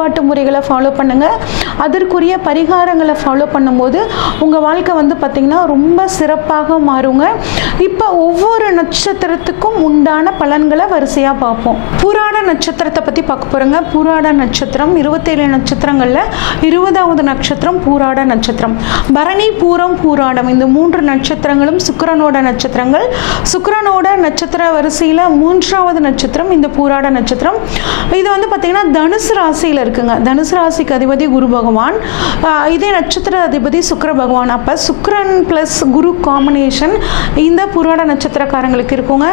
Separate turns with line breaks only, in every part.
வழிபாட்டு முறைகளை ஃபாலோ பண்ணுங்க. அதற்குரிய பரிகாரங்களை ஃபாலோ பண்ணும்போது உங்கள் வாழ்க்கை வந்து பார்த்திங்கன்னா ரொம்ப சிறப்பாக மாறுங்க. இப்போ ஒவ்வொரு நட்சத்திரத்துக்கும் உண்டான பலன்களை வரிசையாக பார்ப்போம். புராண நட்சத்திரத்தை பற்றி பார்க்க போகிறோங்க புராட நட்சத்திரம் இருபத்தேழு நட்சத்திரங்களில் இருபதாவது நட்சத்திரம் பூராட நட்சத்திரம். பரணி பூரம் பூராடம். இந்த மூன்று நட்சத்திரங்களும் சுக்கரனோட நட்சத்திரங்கள். சுக்கரனோட நட்சத்திர வரிசையில் மூன்றாவது நட்சத்திரம் இந்த பூராட நட்சத்திரம். இது வந்து பார்த்திங்கன்னா தனுசு ராசியில் இருக்குங்க. தனுசு ராசிக்கு அதிபதி குரு பகவான். இதே நட்சத்திர அதிபதி சுக்கர பகவான். அப்போ சுக்கரன் ப்ளஸ் குரு காம்பினேஷன் இந்த புராட நட்சத்திரக்காரங்களுக்கு இருக்குங்க.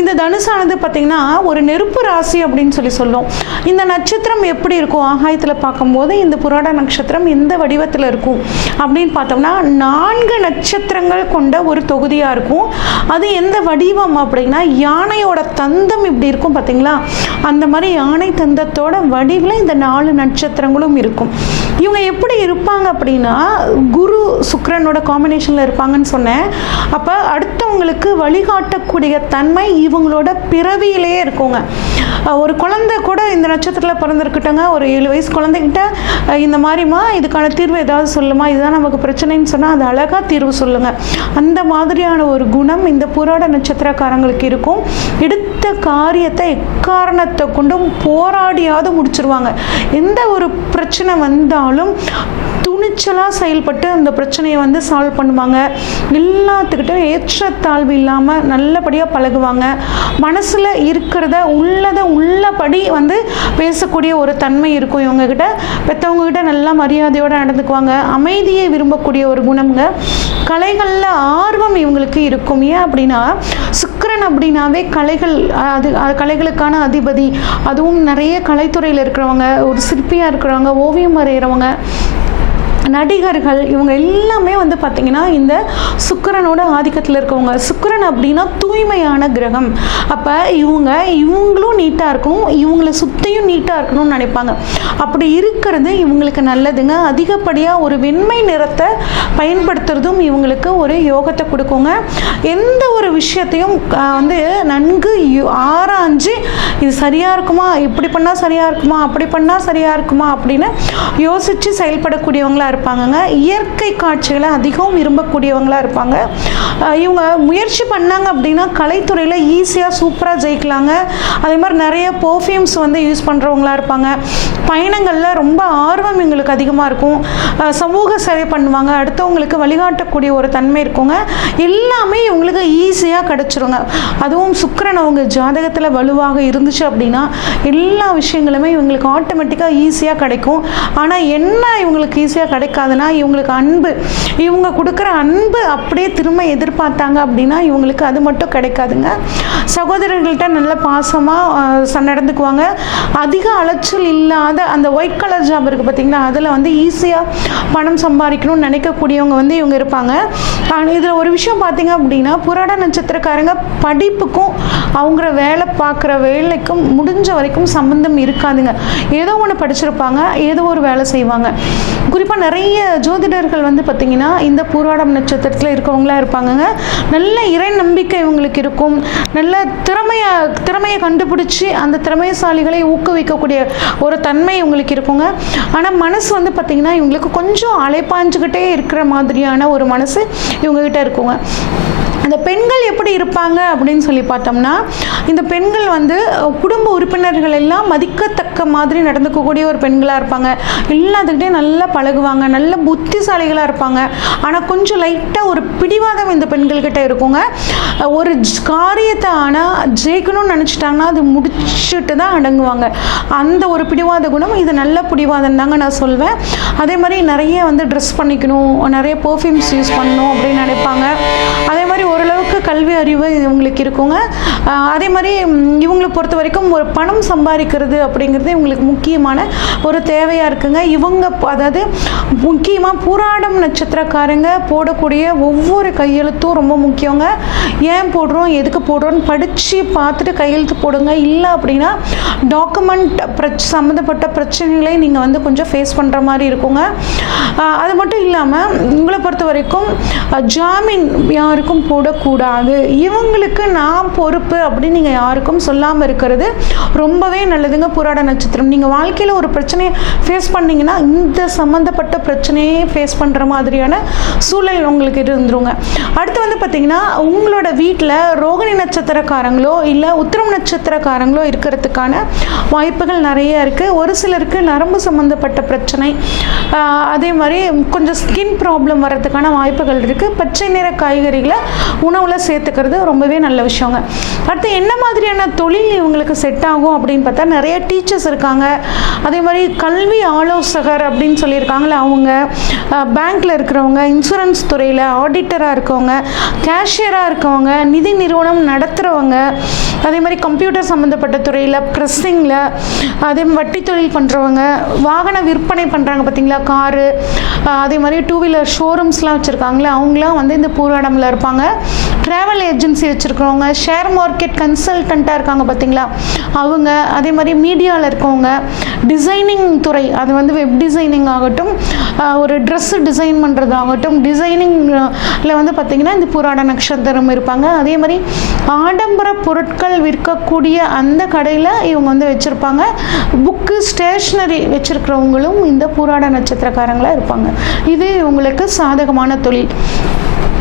இந்த தனுசானது பார்த்திங்கன்னா ஒரு நெருப்பு ராசி அப்படின்னு சொல்லி சொல்லுவோம் இந்த நட்சத்திரம் எப்படி இருக்கும்? ஆகாயத்தில் பார்க்கும்போது இந்த புராட நட்சத்திரம் எந்த வடிவத்தில் இருக்கும்? அப்படின்னு பார்த்தோம்னா நான்கு நட்சத்திரங்கள் கொண்ட ஒரு தொகுதியாக இருக்கும். அது எந்த வடிவம் அப்படின்னா யானையோட தந்தம் இப்படி இருக்கும் பார்த்தீங்களா அந்த மாதிரி யானை தந்தத்தோட வடிவில் இந்த நாலு நட்சத்திரங்களும் இருக்கும். இவங்க எப்படி இருப்பாங்க அப்படின்னா குரு சுக்கரனோட காம்பினேஷனில் இருப்பாங்கன்னு சொன்னேன். அப்போ அடுத்தவங்களுக்கு வழிகாட்டக்கூடிய தன்மை இவங்களோட பிறவியிலேயே இருக்குங்க. ஒரு குழந்தை கூட இந்த நட்சத்திரத்தில் பிறந்திருக்கட்டங்க. ஒரு ஏழு வயசு குழந்தைகிட்ட இந்த மாதிரிமா இதுக்கான தீர்வு ஏதாவது சொல்லுமா? இதுதான் நமக்கு பிரச்சனைன்னு சொன்னால் அது அழகாக தீர்வு சொல்லுங்கள் அந்த மாதிரியான ஒரு குணம் இந்த புராட நட்சத்திரக்காரங்களுக்கு இருக்கும். எடுத்த காரியத்தை எக்காரணத்தை கொண்டும் போராடியாவது முடிச்சிருவாங்க. எந்த ஒரு பிரச்சனை வந்தாலும் துணிச்சலாக செயல்பட்டு அந்த பிரச்சனையை வந்து சால்வ் பண்ணுவாங்க. எல்லாத்துக்கிட்ட ஏற்றத்தாழ்வு இல்லாமல் நல்லபடியாக பழகுவாங்க. மனசில் இருக்கிறத உள்ளதை உள்ளபடி வந்து பேசக்கூடிய ஒரு தன்மை இருக்கும். இவங்கக்கிட்ட பெற்றவங்கக்கிட்ட நல்லா மரியாதையோடு நடந்துக்குவாங்க. அமைதியை விரும்பக்கூடிய ஒரு குணம்ங்க. கலைகளில் ஆர்வம் இவங்களுக்கு இருக்கும். ஏன் அப்படின்னா சுக்கிரன் அப்படின்னாவே கலைகள் அது கலைகளுக்கான அதிபதி. அதுவும் நிறைய கலைத்துறையில் இருக்கிறவங்க ஒரு சிற்பியாக இருக்கிறவங்க ஓவியம் வரைகிறவங்க நடிகர்கள் இவங்க எல்லாமே வந்து பார்த்திங்கன்னா இந்த சுக்கரனோட ஆதிக்கத்தில் இருக்கவங்க. சுக்கரன் அப்படின்னா தூய்மையான கிரகம். அப்போ இவங்க இவங்களும் நீட்டாக இருக்கணும் இவங்கள சுற்றியும் நீட்டாக இருக்கணும்னு நினைப்பாங்க. அப்படி இருக்கிறது இவங்களுக்கு நல்லதுங்க. அதிகப்படியாக ஒரு வெண்மை நிறத்தை பயன்படுத்துறதும் இவங்களுக்கு ஒரு யோகத்தை கொடுக்குங்க. எந்த ஒரு விஷயத்தையும் வந்து நன்கு யோ- ஆராய்ஞ்சு இது சரியாக இருக்குமா இப்படி பண்ணால் சரியாக இருக்குமா அப்படி பண்ணால் சரியாக இருக்குமா அப்படின்னு யோசித்து செயல்படக்கூடியவங்களாக இருப்பாங்கங்க. இயற்கை காட்சிகளை அதிகம் விரும்பக்கூடியவங்களாக இருப்பாங்க. இவங்க முயற்சி பண்ணாங்க அப்படின்னா கலைத்துறையில் ஈஸியாக சூப்பராக ஜெயிக்கலாங்க. அதே மாதிரி நிறைய பர்ஃப்யூம்ஸ் வந்து யூஸ் பண்ணுறவங்களா இருப்பாங்க. பயணங்களில் ரொம்ப ஆர்வம் எங்களுக்கு அதிகமாக இருக்கும். சமூக சேவை பண்ணுவாங்க. அடுத்தவங்களுக்கு வழிகாட்டக்கூடிய ஒரு தன்மை இருக்குங்க. எல்லாமே இவங்களுக்கு ஈஸியாக கிடச்சிருங்க. அதுவும் சுக்கரன் அவங்க ஜாதகத்தில் வலுவாக இருந்துச்சு அப்படின்னா எல்லா விஷயங்களுமே இவங்களுக்கு ஆட்டோமேட்டிக்காக ஈஸியாக கிடைக்கும். ஆனால் என்ன இவங்களுக்கு ஈஸியாக கிடைக்கும் கிடைக்காதுன்னா இவங்களுக்கு அன்பு. இவங்க கொடுக்குற அன்பு அப்படியே திரும்ப எதிர்பார்த்தாங்க அப்படின்னா இவங்களுக்கு அது மட்டும் கிடைக்காதுங்க. சகோதரர்கள்ட்ட நல்ல பாசமாக நடந்துக்குவாங்க. அதிக அலைச்சல் இல்லாத அந்த ஒயிட் கலர் ஜாப் இருக்குது பார்த்தீங்களா அதில் வந்து ஈஸியாக பணம் சம்பாதிக்கணும்னு நினைக்கக்கூடியவங்க வந்து இவங்க இருப்பாங்க. இதில் ஒரு விஷயம் பார்த்தீங்க அப்படின்னா புராட நட்சத்திரக்காரங்க படிப்புக்கும் அவங்கள வேலை பார்க்குற வேலைக்கும் முடிஞ்ச வரைக்கும் சம்மந்தம் இருக்காதுங்க. ஏதோ ஒன்று படிச்சிருப்பாங்க ஏதோ ஒரு வேலை செய்வாங்க. குறிப்பாக நிறைய நிறைய ஜோதிடர்கள் வந்து பார்த்திங்கன்னா இந்த பூராடம் நட்சத்திரத்தில் இருக்கவங்களா இருப்பாங்கங்க. நல்ல இறை நம்பிக்கை இவங்களுக்கு இருக்கும். நல்ல திறமையை திறமையை கண்டுபிடிச்சி அந்த திறமைசாலிகளை ஊக்குவிக்கக்கூடிய ஒரு தன்மை இவங்களுக்கு இருக்குங்க. ஆனால் மனசு வந்து பார்த்திங்கன்னா இவங்களுக்கு கொஞ்சம் அலைப்பாஞ்சுக்கிட்டே இருக்கிற மாதிரியான ஒரு மனசு இவங்ககிட்ட இருக்குங்க. அந்த பெண்கள் எப்படி இருப்பாங்க அப்படின்னு சொல்லி பார்த்தோம்னா இந்த பெண்கள் வந்து குடும்ப உறுப்பினர்கள் எல்லாம் மதிக்கத்தக்க மாதிரி நடந்துக்கக்கூடிய ஒரு பெண்களாக இருப்பாங்க. எல்லாத்துக்கிட்டையும் நல்லா பழகுவாங்க நல்ல புத்திசாலிகளாக இருப்பாங்க. ஆனால் கொஞ்சம் லைட்டாக ஒரு பிடிவாதம் இந்த பெண்கள்கிட்ட இருக்குங்க. ஒரு காரியத்தை ஆனால் ஜெயிக்கணும்னு நினச்சிட்டாங்கன்னா அது முடிச்சுட்டு தான் அடங்குவாங்க. அந்த ஒரு பிடிவாத குணம் இது நல்ல பிடிவாதம் தாங்க நான் சொல்வேன். அதே மாதிரி நிறைய வந்து ட்ரெஸ் பண்ணிக்கணும் நிறைய பர்ஃப்யூம்ஸ் யூஸ் பண்ணணும் அப்படின்னு நினைப்பாங்க. அதே கல்வி அறிவு இவங்களுக்கு இருக்குங்க. அதே மாதிரி இவங்களை பொறுத்த வரைக்கும் ஒரு பணம் சம்பாதிக்கிறது அப்படிங்கிறது இவங்களுக்கு முக்கியமான ஒரு தேவையாக இருக்குங்க. இவங்க அதாவது முக்கியமாக புராடம் நட்சத்திரக்காரங்க போடக்கூடிய ஒவ்வொரு கையெழுத்தும் ரொம்ப முக்கியங்க. ஏன் போடுறோம் எதுக்கு போடுறோம்னு படித்து பார்த்துட்டு கையெழுத்து போடுங்க. இல்லை அப்படின்னா டாக்குமெண்ட் பிரச் சம்மந்தப்பட்ட பிரச்சனைகளை நீங்கள் வந்து கொஞ்சம் ஃபேஸ் பண்ணுற மாதிரி இருக்குங்க. அது மட்டும் இல்லாமல் உங்களை பொறுத்த வரைக்கும் ஜாமீன் யாருக்கும் போடக்கூடாது இவங்களுக்கு நான் பொறுப்பு அப்படின்னு நீங்கள் யாருக்கும் சொல்லாமல் இருக்கிறது ரொம்பவே நல்லதுங்க புராட நட்சத்திரம். நீங்கள் வாழ்க்கையில் ஒரு பிரச்சனையை ஃபேஸ் பண்ணீங்கன்னா இந்த சம்மந்தப்பட்ட பிரச்சனையே ஃபேஸ் பண்ணுற மாதிரியான சூழல் உங்களுக்கு இருந்துருங்க. அடுத்து வந்து பார்த்திங்கன்னா உங்களோட வீட்டில் ரோகிணி நட்சத்திரக்காரங்களோ இல்லை உத்திரம் நட்சத்திரக்காரங்களோ இருக்கிறதுக்கான வாய்ப்புகள் நிறைய இருக்குது ஒரு சிலருக்கு நரம்பு சம்மந்தப்பட்ட பிரச்சனை அதே மாதிரி கொஞ்சம் ஸ்கின் ப்ராப்ளம் வர்றதுக்கான வாய்ப்புகள் இருக்குது பச்சை நிற காய்கறிகளை உணவில் சேர்த்துக்கிறது ரொம்பவே நல்ல விஷயங்க. அடுத்து என்ன மாதிரியான தொழில் இவங்களுக்கு செட் ஆகும் அப்படின்னு பார்த்தா நிறைய டீச்சர்ஸ் இருக்காங்க. அதே மாதிரி கல்வி ஆலோசகர் அப்படின்னு சொல்லியிருக்காங்களே அவங்க பேங்க்கில் இருக்கிறவங்க இன்சூரன்ஸ் துறையில் ஆடிட்டராக இருக்கவங்க கேஷியராக இருக்கவங்க நிதி நிறுவனம் நடத்துகிறவங்க அதே மாதிரி கம்ப்யூட்டர் சம்மந்தப்பட்ட துறையில் ப்ரெஸ்ஸிங்கில் அதே மாதிரி வட்டி தொழில் பண்ணுறவங்க வாகன விற்பனை பண்ணுறாங்க பார்த்தீங்களா காரு அதே மாதிரி டூ வீலர் ஷோரூம்ஸ்லாம் வச்சுருக்காங்களே அவங்களாம் வந்து இந்த பூராடமில் இருப்பாங்க. ட்ராவல் ஏஜென்சி வச்சுருக்கிறவங்க ஷேர் மார்க்கெட் கன்சல்டண்ட்டாக இருக்காங்க பார்த்தீங்களா அவங்க அதே மாதிரி மீடியாவில் இருக்கவங்க டிசைனிங் துறை அது வந்து வெப் டிசைனிங் ஆகட்டும் ஒரு ட்ரெஸ்ஸு டிசைன் பண்ணுறதாகட்டும் டிசைனிங்கில் வந்து பார்த்திங்கன்னா இந்த புராட நட்சத்திரம் இருப்பாங்க. அதே மாதிரி ஆடம்பர பொருட்கள் விற்கக்கூடிய அந்த கடையில் இவங்க வந்து வச்சுருப்பாங்க. புக்கு ஸ்டேஷ்னரி வச்சுருக்கிறவங்களும் இந்த புராட நட்சத்திரக்காரங்களாக இருப்பாங்க. இது இவங்களுக்கு சாதகமான தொழில்.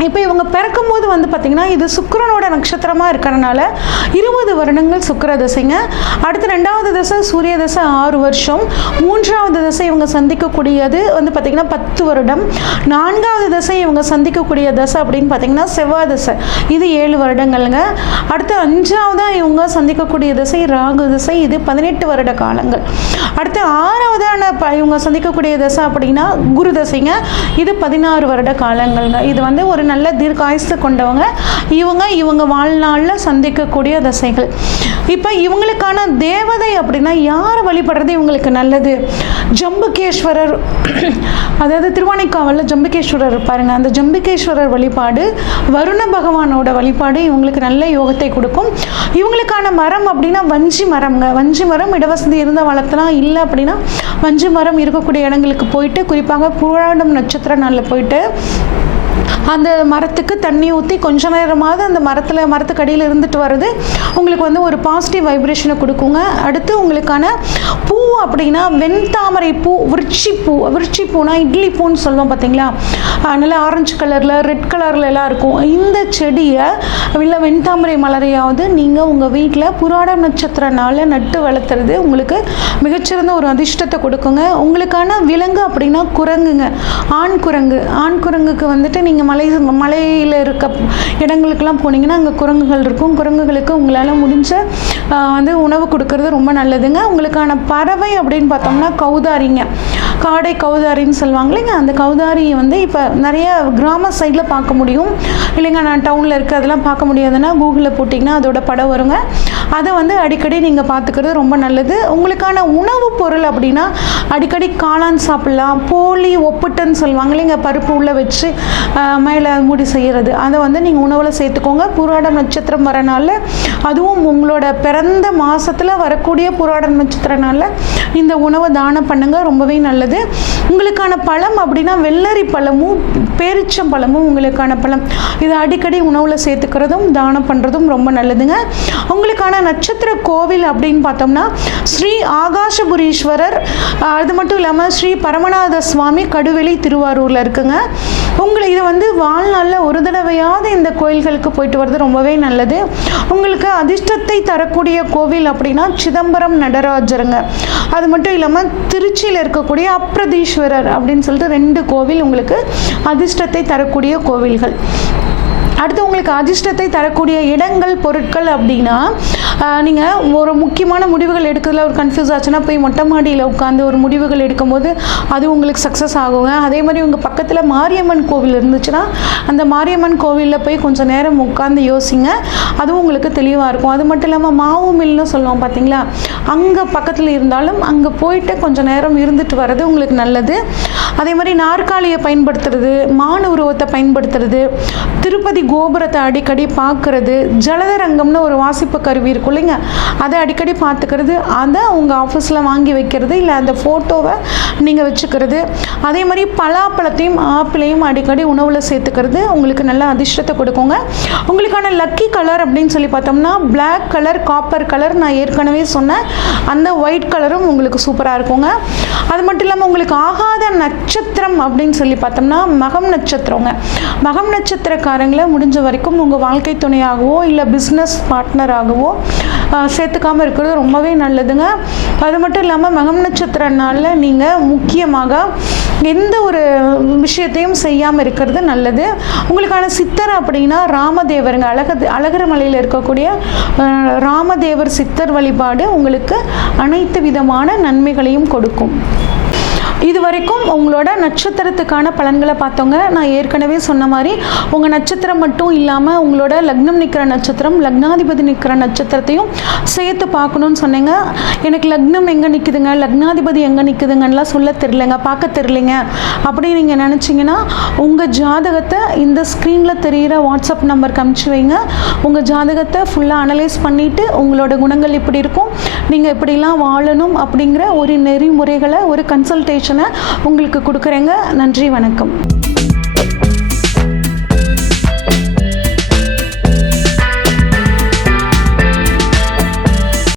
இப்போ இவங்க பிறக்கும்போது வந்து பார்த்திங்கன்னா இது சுக்கிரனோட நட்சத்திரமாக இருக்கிறனால இருபது வருடங்கள் சுக்கர தசைங்க. அடுத்து ரெண்டாவது தசை சூரிய தசை ஆறு வருஷம். மூன்றாவது தசை இவங்க சந்திக்கக்கூடியது வந்து பார்த்திங்கன்னா பத்து வருடம். நான்காவது தசை இவங்க சந்திக்கக்கூடிய தசை அப்படின்னு பார்த்திங்கன்னா செவ்வாய் தசை. இது ஏழு வருடங்கள்ங்க. அடுத்து அஞ்சாவதாக இவங்க சந்திக்கக்கூடிய தசை ராகு தசை. இது பதினெட்டு வருட காலங்கள். அடுத்து ஆறாவதான ப இவங்க சந்திக்கக்கூடிய தசை அப்படின்னா குரு தசைங்க. இது பதினாறு வருட காலங்கள்ங்க. இது வந்து ஒரு நல்ல தீர்க்காயுசு கொண்டவங்க. இவங்க இவங்க வாழ்நாளில் சந்திக்கக்கூடிய தசைகள். இப்போ இவங்களுக்கான தேவதை அப்படின்னா யாரை வழிபடுறது இவங்களுக்கு நல்லது? ஜம்புகேஸ்வரர். அதாவது திருவானைக்காவலில் ஜம்புகேஸ்வரர் இருப்பாருங்க. அந்த ஜம்புகேஸ்வரர் வழிபாடு வருண பகவானோட வழிபாடு இவங்களுக்கு நல்ல யோகத்தை கொடுக்கும். இவங்களுக்கான மரம் அப்படின்னா வஞ்சி மரம்ங்க. வஞ்சி மரம் இடவசதி இருந்த வளர்த்தலாம் இல்லை அப்படின்னா வஞ்சி மரம் இருக்கக்கூடிய இடங்களுக்கு போயிட்டு குறிப்பாக புராடம் நட்சத்திர நாளில் போயிட்டு அந்த மரத்துக்கு தண்ணி ஊற்றி கொஞ்ச நேரமாவது அந்த மரத்தில் மரத்துக்கடியில் இருந்துட்டு வர்றது உங்களுக்கு வந்து ஒரு பாசிட்டிவ் வைப்ரேஷனை கொடுக்குங்க. அடுத்து உங்களுக்கான பூ அப்படின்னா வெண்தாமரை பூ விருட்சி பூ விருட்சி பூனா இட்லி பூன்னு சொல்லுவோம் பார்த்தீங்களா? நல்லா ஆரஞ்சு கலரில் ரெட் கலரில் எல்லாம் இருக்கும். இந்த செடியை இல்லை வெண்தாமரை மலரையாவது நீங்கள் உங்கள் வீட்டில் புராடம் நட்சத்திர நாளில் நட்டு வளர்த்துறது உங்களுக்கு மிகச்சிறந்த ஒரு அதிர்ஷ்டத்தை கொடுக்குங்க. உங்களுக்கான விலங்கு அப்படின்னா குரங்குங்க. ஆண் குரங்கு. ஆண் குரங்குக்கு வந்துட்டு நீங்கள் மலை மலையில் இருக்க இடங்களுக்கெல்லாம் போனீங்கன்னா அங்கே குரங்குகள் இருக்கும். குரங்குகளுக்கு உங்களால் முடிஞ்ச வந்து உணவு கொடுக்கறது ரொம்ப நல்லதுங்க. உங்களுக்கான பறவை அப்படின்னு பார்த்தோம்னா கௌதாரிங்க. காடை கௌதாரின்னு சொல்லுவாங்க இல்லைங்க? அந்த கௌதாரியை வந்து இப்போ நிறைய கிராம சைடில் பார்க்க முடியும். இல்லைங்க நான் டவுனில் இருக்க அதெல்லாம் பார்க்க முடியாதுன்னா கூகுளில் போட்டிங்கன்னா அதோட படம் வருங்க. அதை வந்து அடிக்கடி நீங்கள் பார்த்துக்கிறது ரொம்ப நல்லது. உங்களுக்கான உணவு பொருள் அப்படின்னா அடிக்கடி காளான் சாப்பிட்லாம் போலி ஒப்புட்டுன்னு சொல்லுவாங்க இல்லைங்க பருப்பு உள்ளே வச்சு மேலே மூடி செய்கிறது அதை வந்து நீங்கள் உணவில் சேர்த்துக்கோங்க. புராடம் நட்சத்திரம் வரனால அதுவும் உங்களோட பிறந்த மாதத்தில் வரக்கூடிய புராடம் நட்சத்திரனால இந்த உணவை தானம் பண்ணுங்கள் ரொம்பவே நல்லது. உங்களுக்கான பழம் அப்படின்னா வெள்ளரி பழமும் பேரிச்சம் பழமும் உங்களுக்கான பழம். இதை அடிக்கடி உணவில் சேர்த்துக்கிறதும் தானம் பண்ணுறதும் ரொம்ப நல்லதுங்க. உங்களுக்கான நட்சத்திர கோவில் அப்படின்னு பார்த்தோம்னா ஸ்ரீ ஆகாசபுரீஸ்வரர் அது மட்டும் இல்லாமல் ஸ்ரீ பரமநாத சுவாமி கடுவெளி திருவாரூரில் இருக்குங்க. உங்களை இது வந்து வாழ்நாளில் ஒரு தடவையாவது இந்த கோயில்களுக்கு போயிட்டு வர்றது ரொம்பவே நல்லது. உங்களுக்கு அதிர்ஷ்டத்தை தரக்கூடிய கோவில் அப்படின்னா சிதம்பரம் நடராஜருங்க. அது மட்டும் இல்லாமல் திருச்சியில் இருக்கக்கூடிய அப்ரதீஸ்வரர் அப்படின்னு சொல்லிட்டு ரெண்டு கோவில் உங்களுக்கு அதிர்ஷ்டத்தை தரக்கூடிய கோவில்கள். அடுத்து உங்களுக்கு அதிர்ஷ்டத்தை தரக்கூடிய இடங்கள் பொருட்கள் அப்படின்னா நீங்கள் ஒரு முக்கியமான முடிவுகள் எடுக்கிறதுல ஒரு கன்ஃபியூஸ் ஆச்சுன்னா போய் மொட்டை மாடியில் உட்காந்து ஒரு முடிவுகள் எடுக்கும்போது அது உங்களுக்கு சக்ஸஸ் ஆகுங்க. அதே மாதிரி உங்கள் பக்கத்தில் மாரியம்மன் கோவில் இருந்துச்சுன்னா அந்த மாரியம்மன் கோவிலில் போய் கொஞ்சம் நேரம் உட்காந்து யோசிங்க. அதுவும் உங்களுக்கு தெளிவாக இருக்கும். அது மட்டும் இல்லாமல் மாவு மில்னு சொல்லுவோம் பார்த்தீங்களா அங்கே பக்கத்தில் இருந்தாலும் அங்கே போயிட்டு கொஞ்சம் நேரம் இருந்துட்டு வர்றது உங்களுக்கு நல்லது. அதே மாதிரி நாற்காலியை பயன்படுத்துறது மான உருவத்தை பயன்படுத்துறது திருப்பதி கோபுரத்தை அடிக்கடி பார்க்கறது ஜலதரங்கம்னு ஒரு வாசிப்பு கருவி இருக்கும். இல்லைங்க அதை அடிக்கடி பார்த்துக்கிறது அதை உங்கள் ஆஃபீஸில் வாங்கி வைக்கிறது இல்லை அந்த ஃபோட்டோவை நீங்கள் வச்சுக்கிறது. அதே மாதிரி பலாப்பழத்தையும் ஆப்பிளையும் அடிக்கடி உணவில் சேர்த்துக்கிறது உங்களுக்கு நல்ல அதிர்ஷ்டத்தை கொடுக்குங்க. உங்களுக்கான லக்கி கலர் அப்படின்னு சொல்லி பார்த்தோம்னா பிளாக் கலர் காப்பர் கலர் நான் ஏற்கனவே சொன்னேன். அந்த ஒயிட் கலரும் உங்களுக்கு சூப்பராக இருக்குங்க. அது மட்டும் இல்லாமல் உங்களுக்கு ஆகாத நட்சத்திரம் அப்படின்னு சொல்லி பார்த்தோம்னா மகம் நட்சத்திரங்க. மகம் நட்சத்திரக்காரங்களை முடிஞ்ச வரைக்கும் உங்கள் வாழ்க்கை துணையாகவோ இல்லை பிஸ்னஸ் பார்ட்னராகவோ சேர்த்துக்காமல் இருக்கிறது ரொம்பவே நல்லதுங்க. அது மட்டும் இல்லாமல் மகம் நட்சத்திர நாளில் நீங்கள் முக்கியமாக எந்த ஒரு விஷயத்தையும் செய்யாமல் இருக்கிறது நல்லது. உங்களுக்கான சித்தர் அப்படின்னா ராமதேவருங்க. அழக அழகர மலையில் இருக்கக்கூடிய ராமதேவர் சித்தர் வழிபாடு உங்களுக்கு அனைத்து விதமான நன்மைகளையும் கொடுக்கும். இது வரைக்கும் உங்களோட நட்சத்திரத்துக்கான பலன்களை பார்த்தோங்க நான் ஏற்கனவே சொன்ன மாதிரி உங்கள் நட்சத்திரம் மட்டும் இல்லாமல் உங்களோட லக்னம் நிற்கிற நட்சத்திரம் லக்னாதிபதி நிற்கிற நட்சத்திரத்தையும் சேர்த்து பார்க்கணும்னு சொன்னீங்க. எனக்கு லக்னம் எங்கே நிற்குதுங்க லக்னாதிபதி எங்கே நிற்குதுங்கன்னெலாம் சொல்ல தெரிலங்க பார்க்க தெரிலிங்க அப்படின்னு நீங்கள் நினச்சிங்கன்னா உங்கள் ஜாதகத்தை இந்த ஸ்க்ரீனில் தெரிகிற வாட்ஸ்அப் நம்பருக்கு அனுப்பிச்சு வைங்க. உங்கள் ஜாதகத்தை ஃபுல்லாக அனலைஸ் பண்ணிவிட்டு உங்களோட குணங்கள் இப்படி இருக்கும் நீங்கள் இப்படிலாம் வாழணும் அப்படிங்கிற ஒரு நெறிமுறைகளை ஒரு கன்சல்டேஷனை உங்களுக்கு கொடுக்குறேங்க. நன்றி வணக்கம்.